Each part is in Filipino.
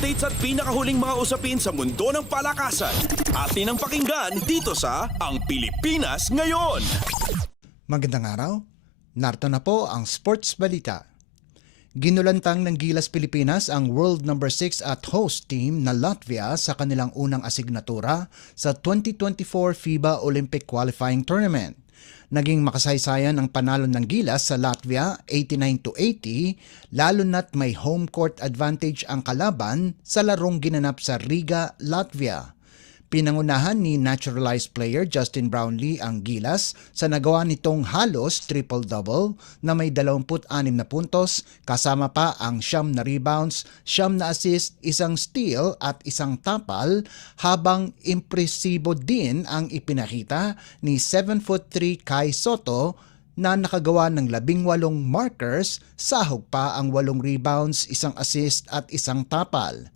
Updates at pinakahuling mga usapin sa mundo ng palakasan. Atin ang pakinggan dito sa Ang Pilipinas Ngayon. Magandang araw. Narito na po ang Sports Balita. Ginulantang ng Gilas Pilipinas ang world number 6 at host team na Latvia sa kanilang unang asignatura sa 2024 FIBA Olympic Qualifying Tournament. Naging makasaysayan ang panalo ng Gilas sa Latvia 89-80, lalo na't may home court advantage ang kalaban sa larong ginanap sa Riga, Latvia. Pinangunahan ni naturalized player Justin Brownlee ang Gilas sa nagawa nitong halos triple-double na may 26 na puntos kasama pa ang 9 na rebounds, 9 na assist, 1 steal at 1 tapal, habang impresibo din ang ipinakita ni 7'3" Kai Sotto na nakagawa ng 18 markers, sahog pa ang 8 rebounds, 1 assist at 1 tapal.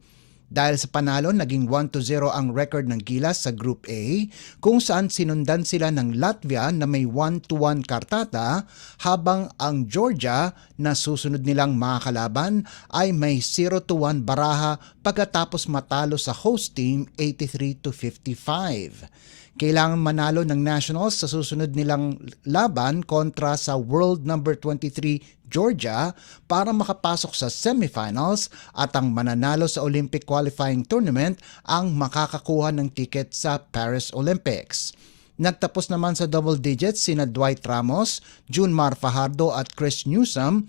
Dahil sa panalo, naging 1-0 ang record ng Gilas sa Group A, kung saan sinundan sila ng Latvia na may 1-1 kartata, habang ang Georgia na susunod nilang mga kalaban ay may 0-1 baraha pagkatapos matalo sa host team 83-55. Kailangan manalo ng Nationals sa susunod nilang laban kontra sa world number 23 Georgia para makapasok sa semifinals, at ang mananalo sa Olympic Qualifying Tournament ang makakakuha ng ticket sa Paris Olympics. Nagtapos naman sa double digits sina Dwight Ramos, Junmar Fajardo at Chris Newsome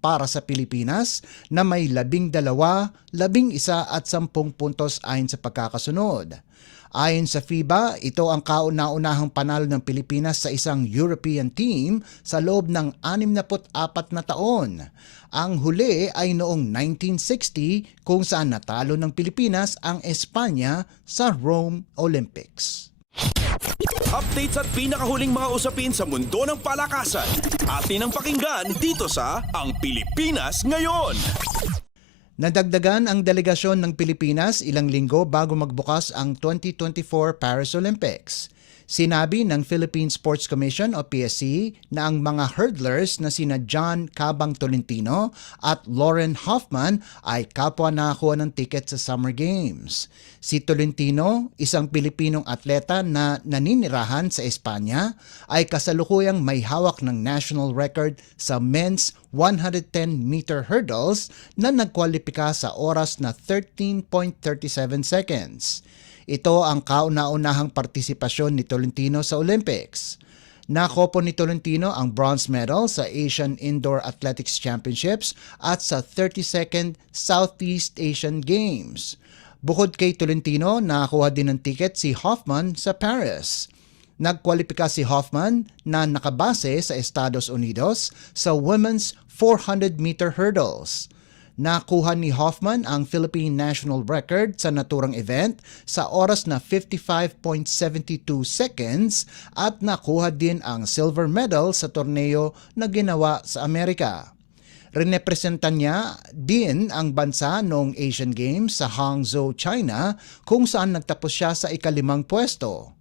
para sa Pilipinas na may 12, 11 at 10 puntos ayon sa pagkakasunod. Ayon sa FIBA, ito ang kauna-unahang panalo ng Pilipinas sa isang European team sa loob ng 64 na taon. Ang huli ay noong 1960 kung saan natalo ng Pilipinas ang Espanya sa Rome Olympics. Updates at pinakahuling mga usapin sa mundo ng palakasan. Atin ang pakinggan dito sa Ang Pilipinas Ngayon. Nadagdagan ang delegasyon ng Pilipinas ilang linggo bago magbukas ang 2024 Paris Olympics. Sinabi ng Philippine Sports Commission o PSC na ang mga hurdlers na sina John Cabang Tolentino at Lauren Hoffman ay kapwa nakakuha ng ticket sa Summer Games. Si Tolentino, isang Pilipinong atleta na naninirahan sa Espanya, ay kasalukuyang may hawak ng national record sa men's 110-meter hurdles na nagkwalipika sa oras na 13.37 seconds. Ito ang kauna-unahang partisipasyon ni Tolentino sa Olympics. Nakopo ni Tolentino ang bronze medal sa Asian Indoor Athletics Championships at sa 32nd Southeast Asian Games. Bukod kay Tolentino, nakakuha din ng ticket si Hoffman sa Paris. Nagkwalipika si Hoffman na nakabase sa Estados Unidos sa women's 400-meter hurdles. Nakuha ni Hoffman ang Philippine national record sa naturang event sa oras na 55.72 seconds at nakuha din ang silver medal sa torneo na ginawa sa Amerika. Rinepresentan niya din ang bansa noong Asian Games sa Hangzhou, China, kung saan nagtapos siya sa ika-5 pwesto.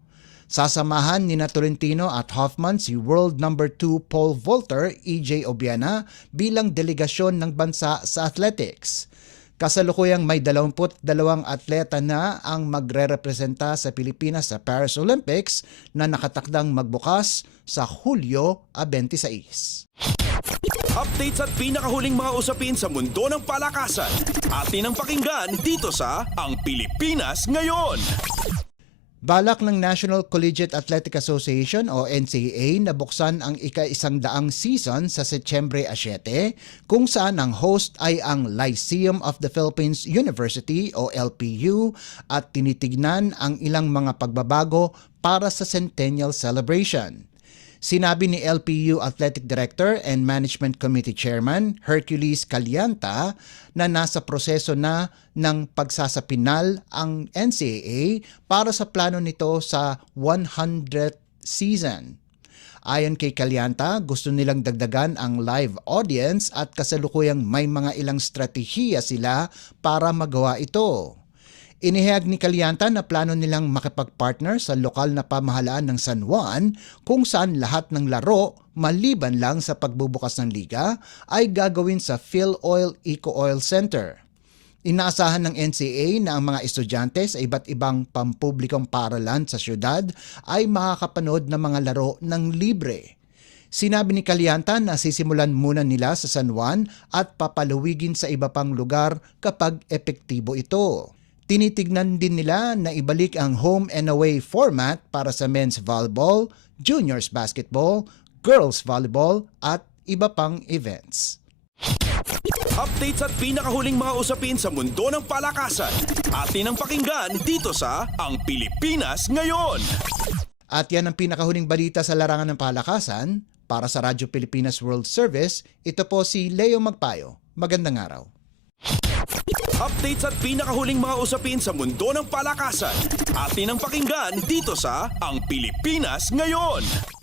Sasamahan ni Tolentino at Hoffman si world number 2 pole vaulter EJ Obiena bilang delegasyon ng bansa sa athletics. Kasalukuyang may 22 atleta na ang magre-representa sa Pilipinas sa Paris Olympics na nakatakdang magbukas sa Hulyo 26. Updates at pinakahuling mga usapin sa mundo ng palakasan. Atin ang pakinggan dito sa Ang Pilipinas Ngayon. Balak ng National Collegiate Athletic Association o NCAA na buksan ang ika-100 season sa Setyembre 7, kung saan ang host ay ang Lyceum of the Philippines University o LPU, at tinitignan ang ilang mga pagbabago para sa Centennial Celebration. Sinabi ni LPU Athletic Director and Management Committee Chairman Hercules Calianta na nasa proseso na ng pagsasapinal ang NCAA para sa plano nito sa 100th season. Ayon kay Calianta, gusto nilang dagdagan ang live audience at kasalukuyang may mga ilang strategiya sila para magawa ito. Inihayag ni Calianta na plano nilang makipag-partner sa lokal na pamahalaan ng San Juan, kung saan lahat ng laro, maliban lang sa pagbubukas ng liga, ay gagawin sa PhilOil Eco Oil Center. Inaasahan ng NCAA na ang mga estudyante sa iba't ibang pampublikong paaralan sa syudad ay makakapanood ng mga laro ng libre. Sinabi ni Calianta na sisimulan muna nila sa San Juan at papaluwigin sa iba pang lugar kapag epektibo ito. Tinitignan din nila na ibalik ang home and away format para sa men's volleyball, juniors basketball, girls volleyball at iba pang events. Updates at pinakahuling mga usapin sa mundo ng palakasan. Atin ang pakinggan dito sa Ang Pilipinas Ngayon. At yan ang pinakahuling balita sa larangan ng palakasan. Para sa Radyo Pilipinas World Service, ito po si Leo Magpayo. Magandang araw. Updates at pinakahuling mga usapin sa mundo ng palakasan. Atin ang pakinggan dito sa Ang Pilipinas Ngayon.